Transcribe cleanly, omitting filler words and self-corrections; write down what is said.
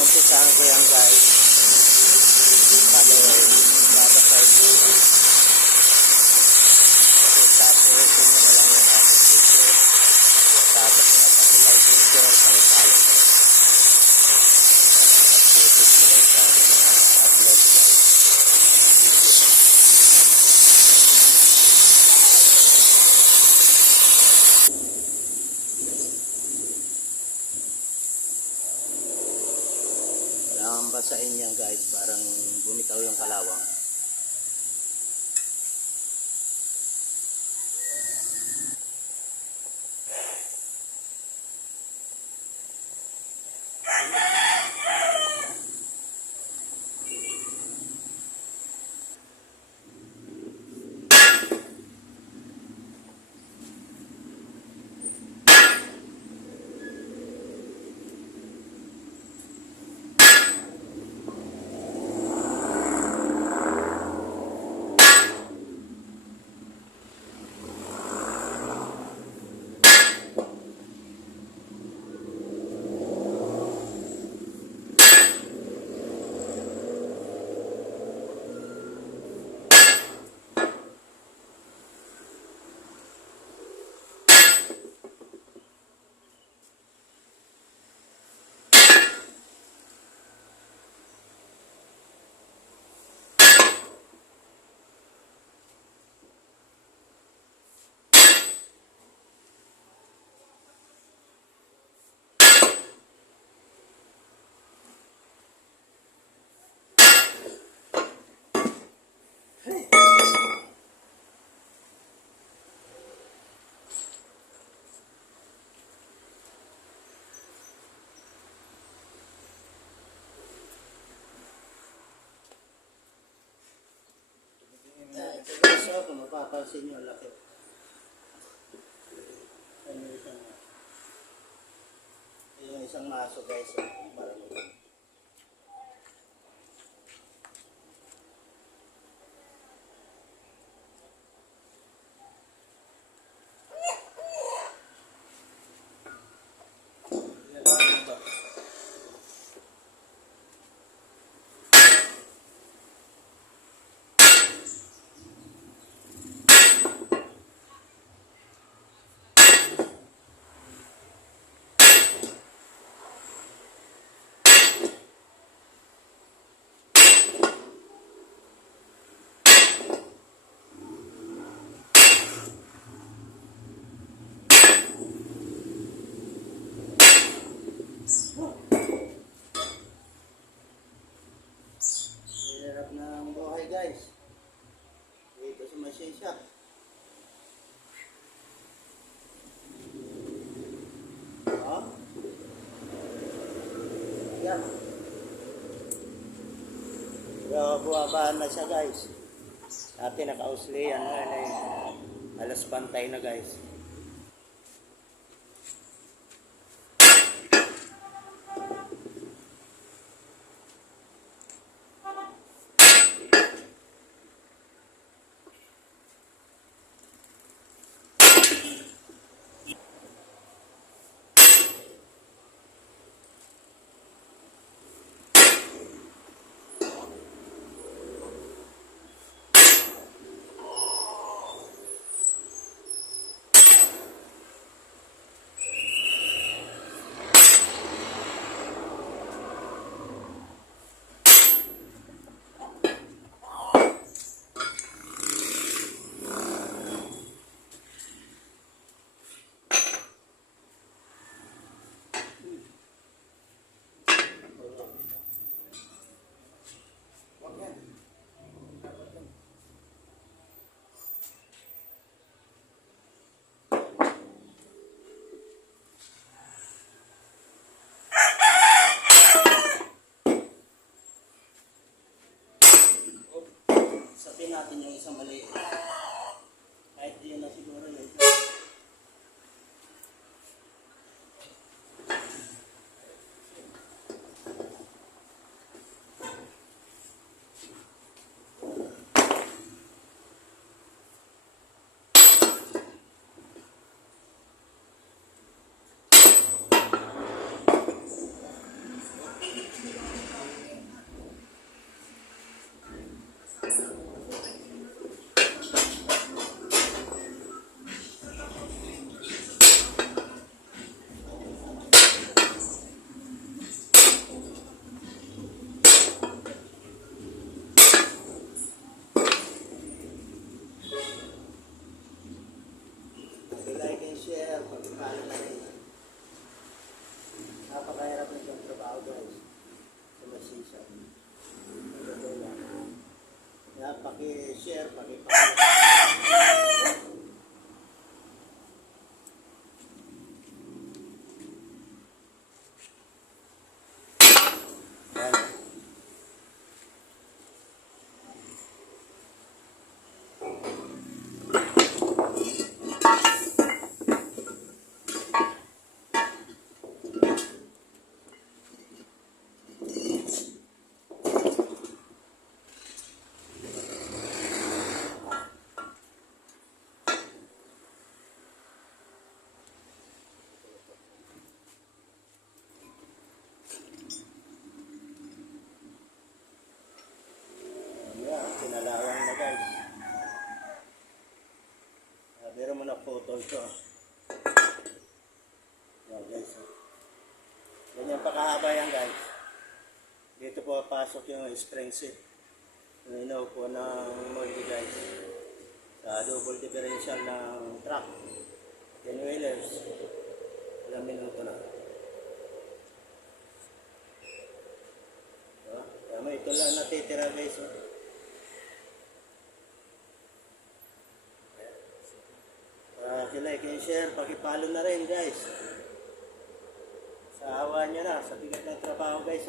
umpisahan ko yan guys. Bale, babasay ko yan. Kasi tapusin nyo na lang yung aking video. Tapos na pag-like video, pag-follow mo. Putik ko rin sa mga upload guys. Kailangan basahin yan guys, parang bumitaw yung kalawang. Ito guys, kung mapapansin nyo, laki. Yung isang maso guys, parang hirap ng buhay guys. Dito sa machine shop. Yan. Buwabahan na siya guys. Dati naka-usli. Ano yan eh. Alas pantay na guys. Sabihin natin yung isang mali. Kahit yun na siguro yun. paki-share, paki-follow. Yan. Yan, pinalawang na guys. Biro mo na photo ito. Yan guys. Ganyan pa kahaba yan guys. Dito po pasok yung spring seat. Inaw po ng moldy guys. Sa double differential ng truck. 10 wheelers. Ilang minuto na. Tama, ito lang natitira guys. Like and share, pakipalo na rin guys. Sa awa nyo na, sa bigat ng trabaho guys.